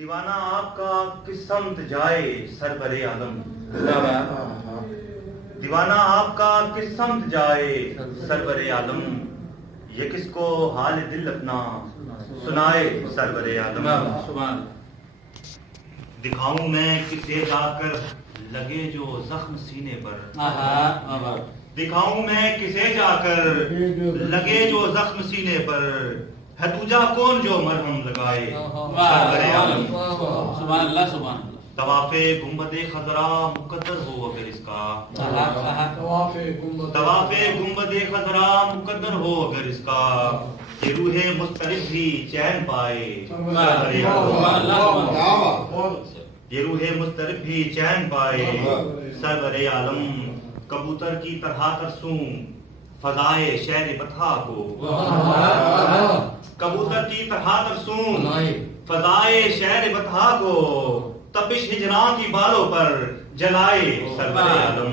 دیوانہ آپ کا کس سمت جائے سرور عالم، دیوانہ آپ کا کس سمت جائے سرور عالم، یہ کس کو حال دل اپنا سنائے سرور عالم۔ دکھاؤں میں کسے جا کر لگے جو زخم سینے پر، دکھاؤں میں کسے جا کر لگے جو زخم سینے پر، ہے دوجا کون جو مرہم لگائے سرور عالم۔ سبحان اللہ سبحان اللہ۔ طواف گنبد خضرا مقدر ہو اگر اس کا، طواف گنبد خضرا مقدر ہو اگر اس کا، یہ روح مضطرب بھی چین پائے سرور عالم، یہ روح مضطرب بھی چین پائے سرور عالم۔ کبوتر کی طرح ترسوں فضائے شہر بطحا کو، کبوتر کی طرح ترسوں فضائے شہر بطحا کو، تپش ہجران کی بالوں پر جلائے سرور عالم۔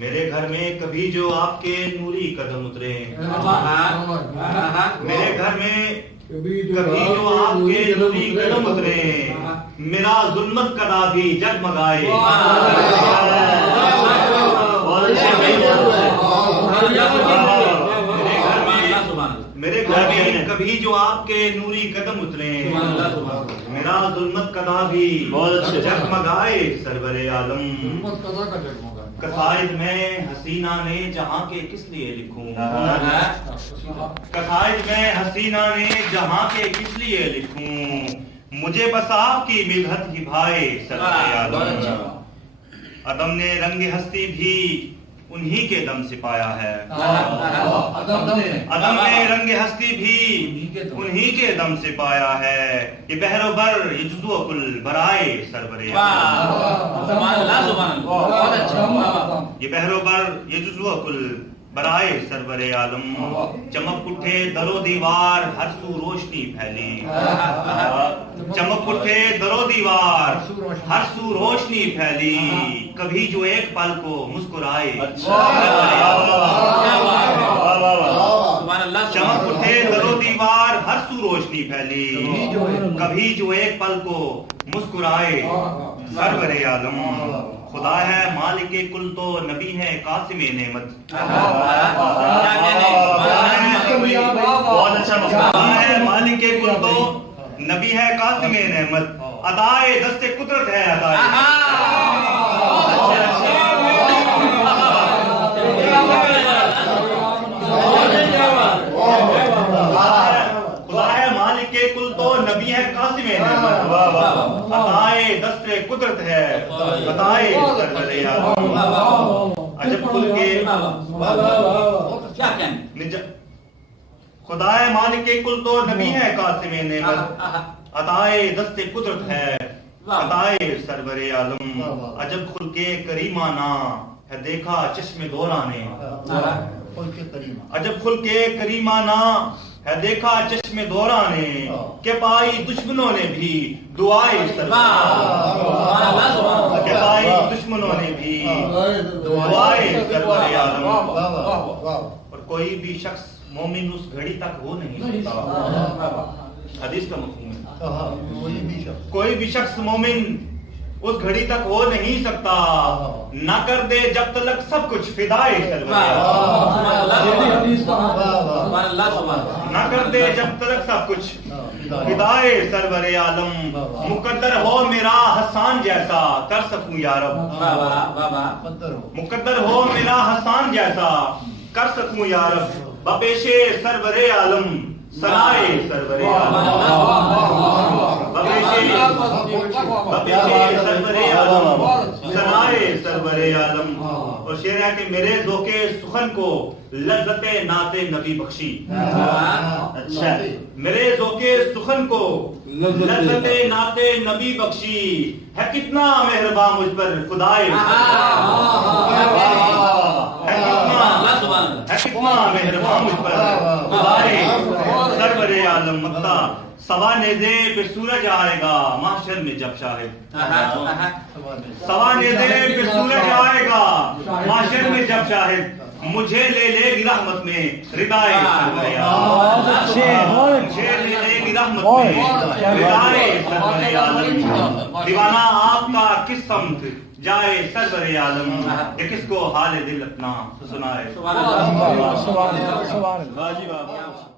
میرے گھر میں کبھی جو آپ کے نوری قدم اترے، میرے گھر میں کبھی جو آپ کے نوری قدم اترے، میرا ظلمت کدا بھی جگمگائے۔ میرے گھر میں کبھی جو آپ کے نوری قدم اترے، میرا ظلمت کدا بھی جگمگائے سرور عالم۔ قصائد میں حسینہ نے جہاں کے کس لیے لکھوں، قصائد میں حسینہ نے جہاں کے کس لیے لکھوں، مجھے بس آپ کی مدحت ہی بھائے سرور عالم۔ عدم نے رنگ ہستی بھی انہی کے دم سے پایا ہے، عدم نے رنگ ہستی بھی انہی کے دم سے پایا ہے، یہ بحر و بر یہ جزو و کل برائے سرور عالم، یہ بحر و بر یہ جزو و کل برائے سرور عالم۔ چمک اٹھے در و دیوار ہر سو روشنی پھیلی، چمک اٹھے در و دیوار ہر سو روشنی پھیلی، کبھی جو ایک پل کو مسکرائے چمک اٹھے در و دیوار ہر سو روشنی پھیلی، کبھی جو ایک پل کو مسکرائے سرور عالم۔ خدا ہے مالک کل تو نبی ہے قاسم نعمت، بہت اچھا خدا ہے مالک کل تو نبی ہے قاسم نعمت، ادائے دست قدرت ہے ادائے، خدا ہے مالک کل تو نبی ہے قاسم نعمت، عطائے دست قدرت ہے عطائے سرور عالم۔ عجب کل کے خدا ہے مالک کل تو نبی ہے قاسم نعمت، عطائے دست قدرت ہے عطائے سرور عالم۔ عجب خلق کریمانہ ہے دیکھا چشم دورانے، عجب خلق کریمانہ ہے دیکھا چشم دورانے، کہ پائی دشمنوں نے بھی دعائے سرور، کہ پائی دشمنوں نے بھی دعائے سرور عالم۔ اور کوئی بھی شخص مومن اس گھڑی تک ہو نہیں سکتا، حدیث کا مفہوم ہے، کوئی بھی شخص مومن اس گھڑی تک ہو نہیں سکتا، نہ کر دے جب تلک سب کچھ فدائے سرور عالم، نہ کر دے جب تلک سب کچھ فدائے سرور عالم۔ مقدر ہو میرا حسان جیسا کر سکوں یا رب، مقدر ہو میرا حسان جیسا کر سکوں یا رب، بپیش سرور عالم سنائے سرور عالم، بپیش سرور عالم سنائے سرور عالم۔ اور شعر ہے کہ میرے ذوق سخن کو لذت نعت نبی بخشی، اچھا میرے ذوق سخن کو لذت نعت نبی بخشی، ہے کتنا مہربان مجھ پر خدائے، ہے کتنا مہربان مجھ پر خدائے سرور عالم۔ مکتا سوا نیزے پہ سورج آئے گا محشر میں جب شاہد، سوا نیزے پہ سورج آئے گا محشر میں جب شاہد، مجھے لے لے گی رحمت میں ردائے سرور عالم، مجھے لے لے گی کی رحمت میں جائے سرور عالم دیوانہ آپ کا کس سمت جائے سرور عالم کہ کس کو حال دل اپنا سنائے سبحان اللہ، سبحان اللہ، سبحان اللہ۔ واجب آپ